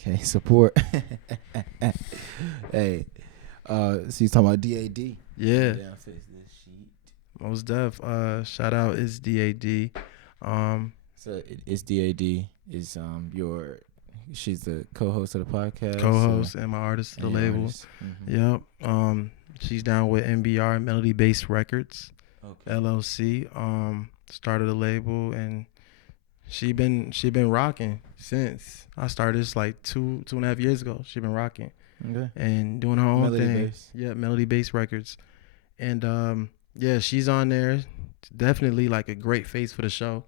Okay, support. Hey, so you talking about DAD? Yeah, Down face this sheet. most def. Shout out is DAD. So it's DAD. Is your she's the co-host of the podcast. Co-host and my artist of the And your label. artist. Mm-hmm. Yep. She's down with MBR Melody Based Records Okay. LLC. Started a label and she been rocking since I started. This like two and a half years ago. She been rocking Okay. and doing her own Melody thing. based. Yeah, Melody Based Records. And yeah, she's on there. Definitely like a great face for the show.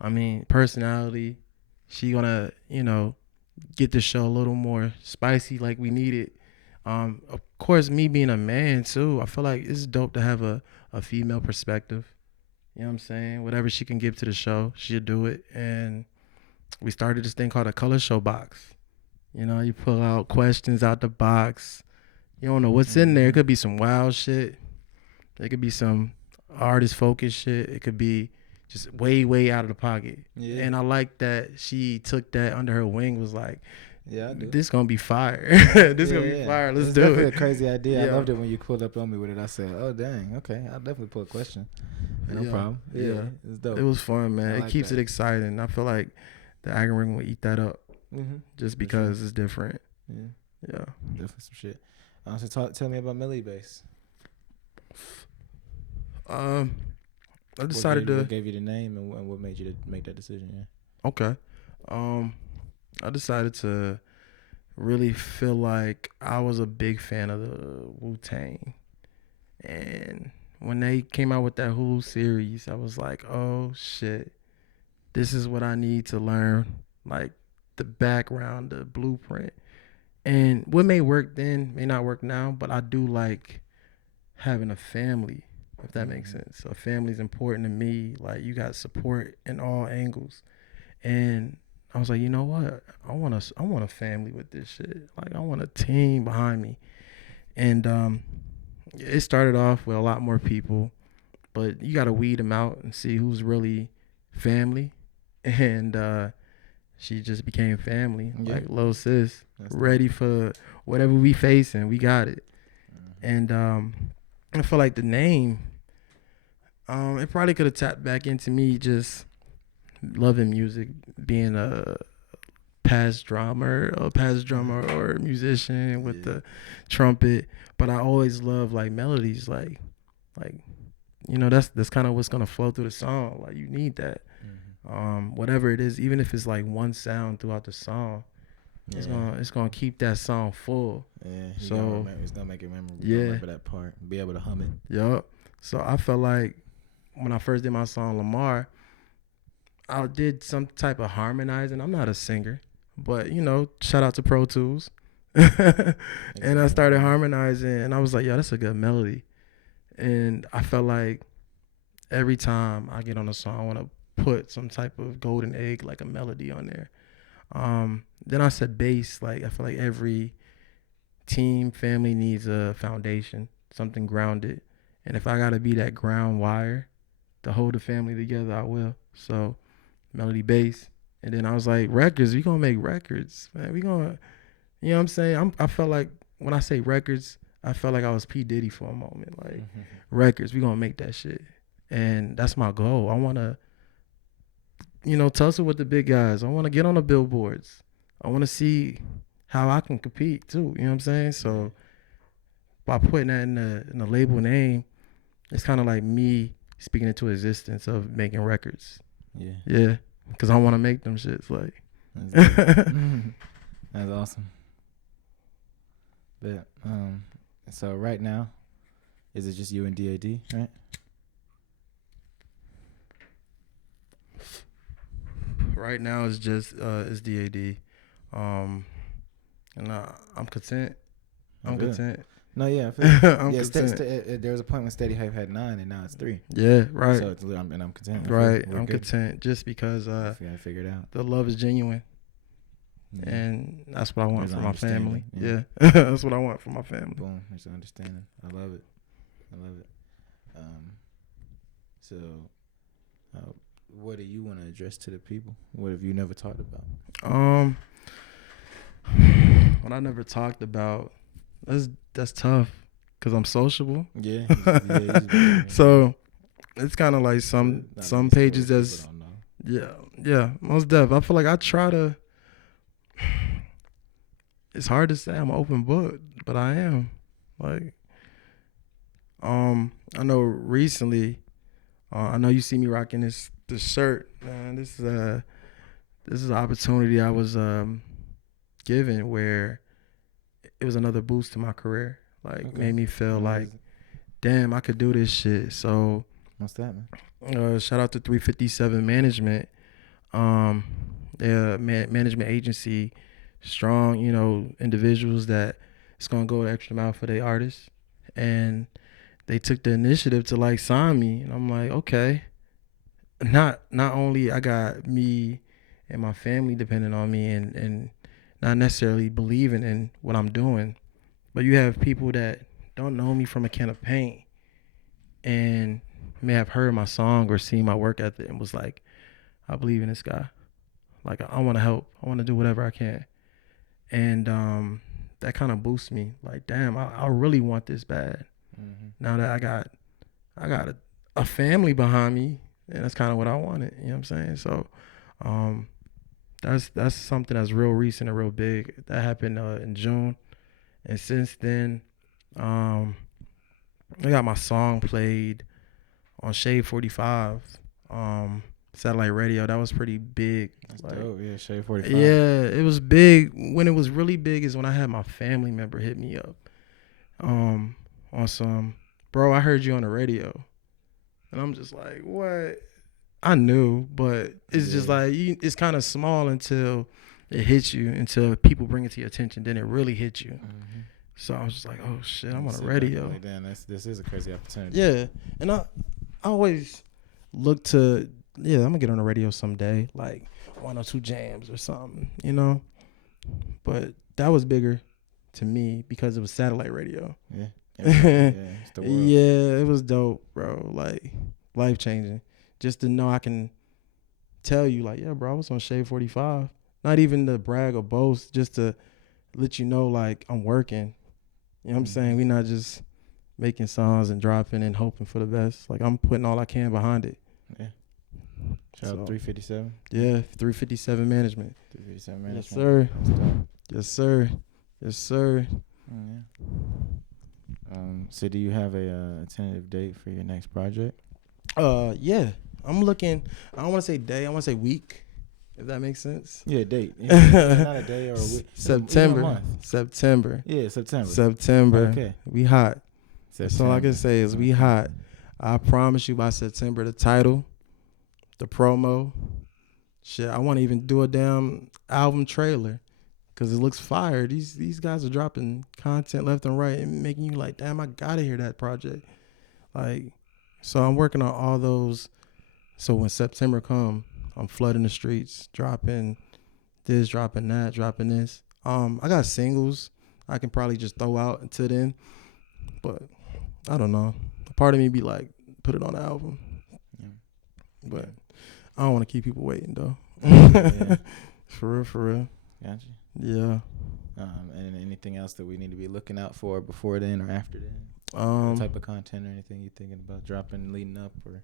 I mean, personality. She gonna, get the show a little more spicy like we need it. Of course, me being a man too, I feel like it's dope to have a female perspective. You know what I'm saying? Whatever she can give to the show, she'll do it. And we started this thing called a color show box. You pull out questions out the box. You don't know what's in there. It could be some wild shit. It could be some artist focused shit. It could be just way out of the pocket. Yeah. And I like that she took that under her wing. Was like, Yeah, I do. this gonna be fire. This gonna be fire. Let's it's do definitely it. a crazy idea. Yeah. I loved it when you pulled up on me with it. I said, "Oh dang, okay, I'll definitely put a question. No Yeah. problem." Yeah, it's dope. It was fun, man. I It like keeps that. it exciting. I feel like the Ring will eat that up Mm-hmm. just because it's different. Yeah, Yeah. definitely some shit. So tell me about Melody Bass. I decided what gave you the name and what made you to make that decision? Yeah. Okay. I decided to really feel like I was a big fan of the Wu-Tang. And when they came out with that Hulu series, I was like, oh shit, this is what I need to learn. Like the background, the blueprint. And what may work then may not work now, but I do like having a family, if that makes sense. So family's important to me. Like you got support in all angles. And I was like, you know what? I want a family with this shit. Like I want a team behind me. And it started off with a lot more people, but you got to weed them out and see who's really family. And she just became family. Yeah. Like Lil Sis, That's ready for whatever we facing. We got it. And I feel like the name, it probably could have tapped back into me just loving music, being a past drummer or musician with the trumpet. But I always love like melodies, like that's kind of what's gonna flow through the song. Like you need that, whatever it is, even if it's like one sound throughout the song. Yeah. It's gonna keep that song full. Yeah. So it's gonna make it memorable. Yeah. Remember that part. Be able to hum it. Yup. So I felt like when I first did my song Lamar, I did some type of harmonizing. I'm not a singer, but shout out to Pro Tools. And I started harmonizing, and I was like, "Yo, that's a good melody." And I felt like every time I get on a song, I want to put some type of golden egg, like a melody on there. Then I said bass. Like I feel like every team, family needs a foundation, something grounded. And if I gotta be that ground wire to hold the family together, I will. So melody bass. And then I was like, records, we gonna make records, man. We gonna, you know what I'm saying? I felt like when I say records, I felt like I was P. Diddy for a moment. Like records, we gonna make that shit. And that's my goal. I wanna, tussle with the big guys. I wanna get on the billboards. I wanna see how I can compete too. You know what I'm saying? So by putting that in the label name, it's kind of like me speaking into existence of making records. Yeah. Yeah. Because I want to make them shits. Like, that's awesome. But so right now, is it just you and DAD, right? Right now it's just it's DAD. And I'm content. I'm content. No, yeah, I feel I'm yeah. content. There was a point when Steady Hype had 9, and now it's 3. Yeah, right. So I'm content. Right, We're I'm good. content just because I figured out. the love is genuine, Yeah. and that's what I want There's for an my family. understanding, Yeah, that's what I want for my family. Boom, there's an understanding. I love it. So, what do you want to address to the people? What have you never talked about? what I never talked about. That's tough because I'm sociable. Yeah. Yeah. So it's kind of like some pages that's that's yeah, most def. I feel like I try to. It's hard to say I'm an open book, but I am. Like, I know recently, I know you see me rocking this shirt, man. This is an opportunity I was given where it was another boost to my career. Like, made me feel like, damn, I could do this shit. So, what's that, man? Shout out to 357 Management, management agency, strong, individuals that it's gonna go the extra mile for their artists, and they took the initiative to like sign me, and I'm like, okay. Not only I got me and my family depending on me, and not necessarily believing in what I'm doing, but you have people that don't know me from a can of paint and may have heard my song or seen my work ethic and was like, I believe in this guy. Like, I want to help. I want to do whatever I can. And that kind of boosts me. Like, damn, I really want this bad. Mm-hmm. Now that I got a family behind me, and that's kind of what I wanted. You know what I'm saying? So that's something that's real recent and real big. That happened in June. And since then, I got my song played on Shade 45, satellite radio. That was pretty big. That's like, dope. Yeah, Shade 45. Yeah, it was big. When it was really big is when I had my family member hit me up on some, bro, I heard you on the radio. And I'm just like, what? I knew, but it's just like, it's kind of small until it hits you, until people bring it to your attention. Then it really hits you. Mm-hmm. So I was just like, oh shit, I'm on the radio. Like, damn, this is a crazy opportunity. Yeah, and I always look to, I'm gonna get on the radio someday, like 102 Jams or something, But that was bigger to me because it was satellite radio. Yeah. It's the world. Yeah, it was dope, bro. Like, life changing. Just to know I can tell you, like, yeah, bro, I was on Shade 45. Not even to brag or boast, just to let you know, like, I'm working. You know what I'm saying? We're not just making songs and dropping and hoping for the best. Like, I'm putting all I can behind it. Yeah. Shout out 357. Yeah, 357 Management. 357 Management. Yes, sir. Yes, sir. Yes, sir. Oh, yeah. So do you have a tentative date for your next project? Yeah. I'm looking, I don't want to say day, I want to say week, if that makes sense. Yeah, date. Yeah, not a day or a week. September. A month. September. Yeah, September. September. Okay. We hot. September. That's all I can say is we hot. I promise you by September, the title, the promo, shit, I want to even do a damn album trailer because it looks fire. These guys are dropping content left and right and making you like, damn, I got to hear that project. Like, so I'm working on all those. So when September come, I'm flooding the streets, dropping this, dropping that, dropping this. I got singles I can probably just throw out until then, but I don't know. A part of me be like, put it on the album, but I don't want to keep people waiting though. Yeah. For real. Gotcha. Yeah. And anything else that we need to be looking out for before then or after then? What type of content or anything you thinking about dropping leading up or?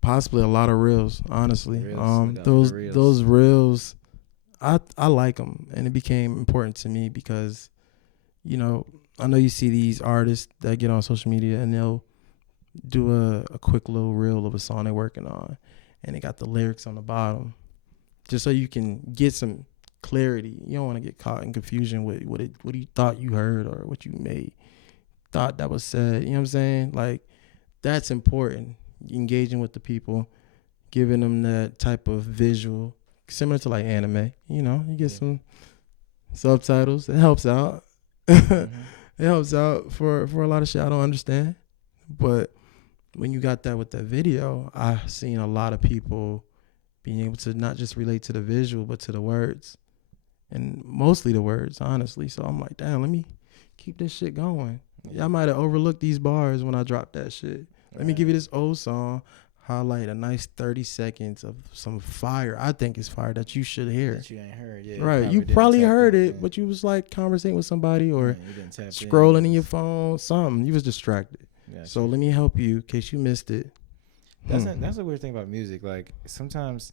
Possibly a lot of reels, honestly. Reels. Those reels, I like them, and it became important to me because, I know you see these artists that get on social media and they'll do a quick little reel of a song they're working on, and they got the lyrics on the bottom, just so you can get some clarity. You don't want to get caught in confusion with what you thought you heard or what you thought that was said. You know what I'm saying? Like, that's important. Engaging with the people, giving them that type of visual, similar to like anime. You get some subtitles. It helps out. It helps out for a lot of shit I don't understand. But when you got that with that video, I've seen a lot of people being able to not just relate to the visual, but to the words. And mostly the words, honestly. So I'm like, damn, let me keep this shit going. Yeah, I might have overlooked these bars when I dropped that shit. Let me give you this old song, highlight a nice 30 seconds of some fire. I think it's fire that you should hear. That you ain't heard, yeah. Right, you probably heard it, but you was like conversating with somebody or scrolling in your phone, something. You was distracted. Gotcha. So let me help you in case you missed it. That's a weird thing about music. Like sometimes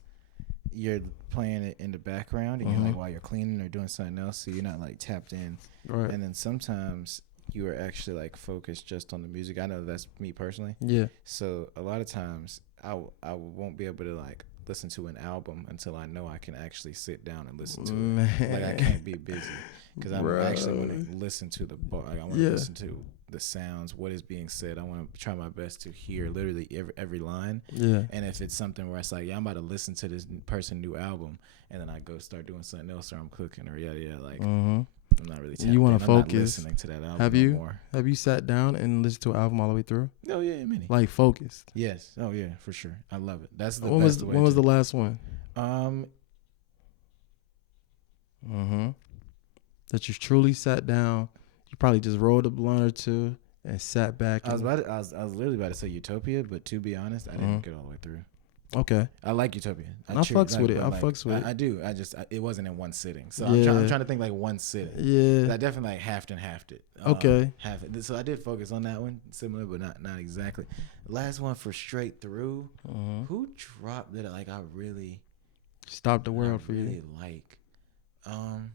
you're playing it in the background and you're like while you're cleaning or doing something else, so you're not like tapped in. Right. And then sometimes you are actually like focused just on the music. I know that's me personally. Yeah. So a lot of times I won't be able to like listen to an album until I know I can actually sit down and listen to it. Like I can't be busy because I actually want to listen to the bar. Like, I want to listen to the sounds, what is being said. I want to try my best to hear literally every line. Yeah. And if it's something where it's like, yeah, I'm about to listen to this person new album, and then I go start doing something else, or I'm cooking, or like I'm not really. You want to focus? I'm not listening to that album. Have you sat down and listened to an album all the way through? Oh yeah, many. Like focused. Yes. Oh yeah, for sure. I love it. That's the best way. When was the last one? That you truly sat down. You probably just rolled a blunt or two and sat back. I was literally about to say Utopia, but to be honest, I didn't get all the way through. Okay. I like Utopia. I fucks with it. I do. It wasn't in one sitting. So I'm trying to think like one sitting. Yeah. I definitely like halved it. Okay. So I did focus on that one, similar, but not exactly. The last one for straight through. Who dropped that? Like I really stopped the world for really you. Like, I'm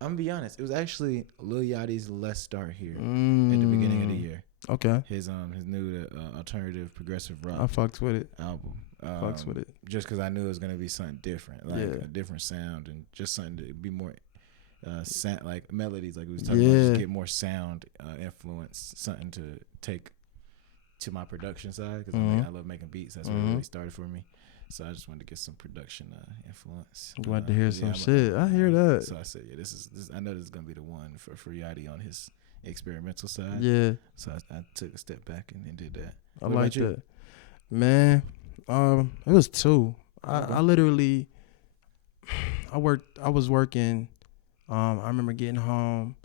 gonna be honest. It was actually Lil Yachty's "Let's Start Here" at the beginning of the year. Okay. His new alternative progressive rock. I fucked with it. Album. Fucks with it. Just because I knew it was gonna be something different, like a different sound, and just something to be more, sound, like melodies, like we was talking about, just get more sound influence, something to take to my production side because I love making beats. That's what really started for me. So I just wanted to get some production influence. Glad to hear some shit. I hear that. So I said, yeah, this is. I know this is gonna be the one for Yachty on his experimental side. Yeah. So I took a step back and did that. I like that. Man, it was two. I literally, I was working. I remember getting home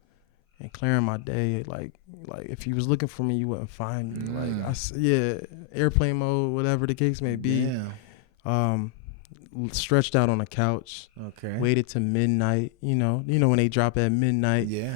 and clearing my day. Like if you was looking for me, you wouldn't find me. Like airplane mode, whatever the case may be. Yeah. Stretched out on the couch. Okay. Waited to midnight. You know when they drop at midnight. Yeah.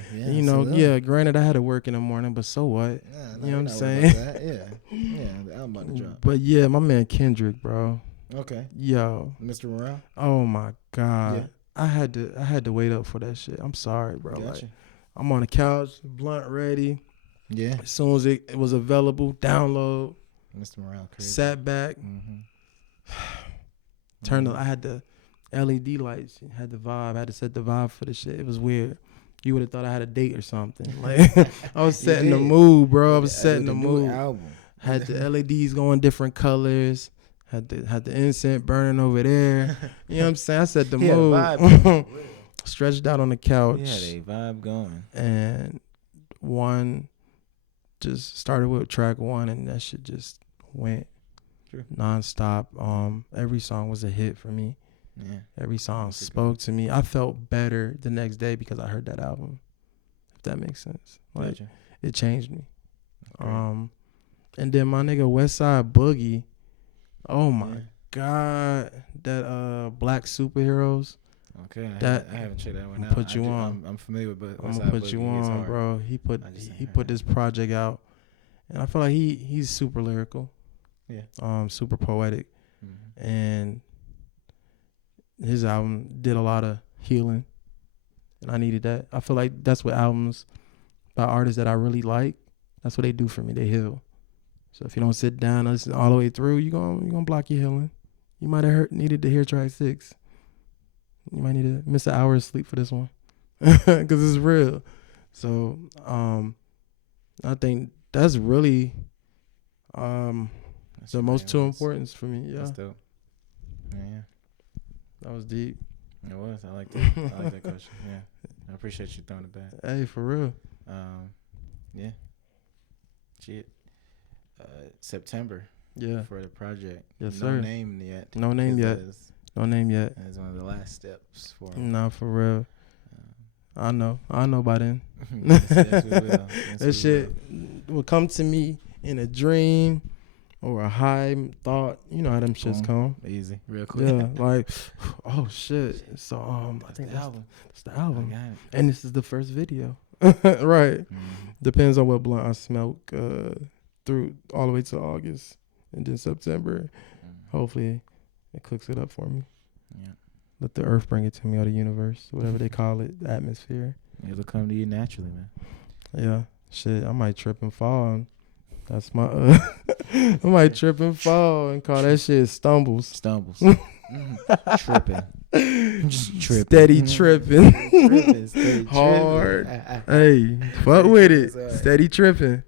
Granted, I had to work in the morning, but so what? Yeah, you know what I'm saying? Yeah. The album about to drop. But yeah, my man Kendrick, bro. Okay. Yo. Mr. Morale. Oh my God. Yeah. I had to wait up for that shit. I'm sorry, bro. Gotcha. Like, I'm on the couch, blunt ready. Yeah. As soon as it was available, download. Mr. Morale, crazy. Sat back. Turned. I had the LED lights. Had the vibe. I had to set the vibe for the shit. It was weird. You would have thought I had a date or something. Like I was setting the mood, bro. I was setting the mood. Album. Had the LEDs going different colors. Had the incense burning over there. You know what I'm saying? I set the mood. Vibe. Stretched out on the couch. Yeah, a vibe going. And one just started with track one, and that shit just went nonstop. Every song was a hit for me. Yeah. Every song spoke to me. I felt better the next day because I heard that album. If that makes sense. Like it changed me. Okay. And then my nigga Westside Boogie. Oh my God. That Black Superheroes. Okay. I haven't checked that one out. Put you on. I'm familiar with Westside Boogie. I'm gonna put you on, bro. He put this project out, and I feel like he's super lyrical. Yeah. Super poetic. And his album did a lot of healing, and I needed that. I feel like that's what albums by artists that I really like, that's what they do for me. They heal. So if you don't sit down and listen all the way through, you're gonna block your healing. You might have needed to hear track 6. You might need to miss an hour of sleep for this one, because it's real. So I think that's really the most two importance for me. Yeah. That's dope. Yeah. That was deep. It was. I like that. I like that question. Yeah. I appreciate you throwing it back. Hey, for real. Yeah. Shit. September. Yeah. For the project. Yes, sir. No name yet. No name yet. No name yet. It's one of the last steps for. Nah, for real. I know by then. Yes, we will. That shit will come to me in a dream, or a high thought. You know how them shits come. Easy, real quick. Yeah, like, oh shit. So I think that's the album. I got it. And this is the first video. Right. Depends on what blunt I smoke through all the way to August, and then September. Hopefully it cooks it up for me. Yeah. Let the earth bring it to me, or the universe, whatever they call it, the atmosphere. It'll come to you naturally, man. Yeah. Shit, I might trip and fall. That's my I might trip and fall and call that shit stumbles. Tripping. Just Steady tripping. Steady hard. Hey, fuck with it. Steady tripping.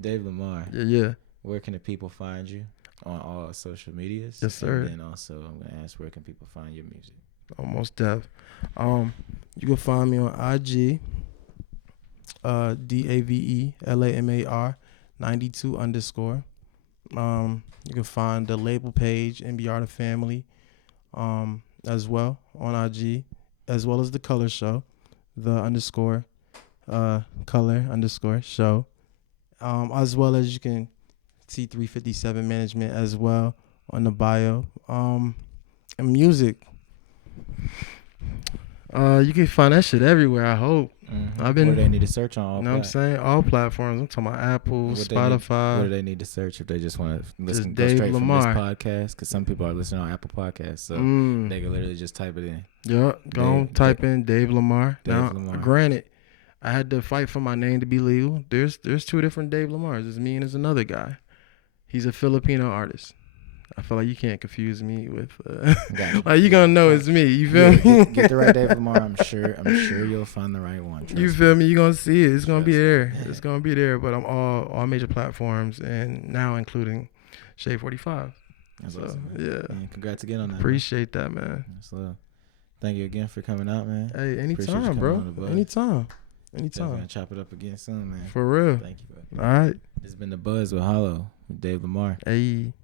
Dave Lamar. Yeah. Where can the people find you? On all social medias? Yes, sir. And then also I'm gonna ask, where can people find your music? Almost deaf. You can find me on IG. DAVELAMAR 92_. You can find the label page NBR The Family as well on IG, as well as the color show, the _color_show, as well as you can see 357 Management as well on the bio. And music, you can find that shit everywhere, I hope. What do they need to search on? You know what I'm saying? All platforms. I'm talking about Apple, Spotify. What do they need to search if they just want to listen Dave straight Lamar. from this podcast? Because some people are listening on Apple Podcasts, so they can literally just type it in. Yeah, type in Dave Lamar. Lamar. Granted, I had to fight for my name to be legal. There's two different Dave Lamars. There's me and there's another guy. He's a Filipino artist. I feel like you can't confuse me with like you gonna know it's me. You feel me? Get the right Dave Lamar. I'm sure you'll find the right one. You feel me? You gonna see it. It's gonna be there. It's gonna be there. But I'm all major platforms, and now including Shade 45. That's awesome, man. Yeah. And congrats again on that. Appreciate that, man. So, thank you again for coming out, man. Hey, anytime, bro. Anytime. Definitely gonna chop it up again soon, man. For real. Thank you, bro. All right. This has been The Buzz with Hollow with Dave Lamar. Hey.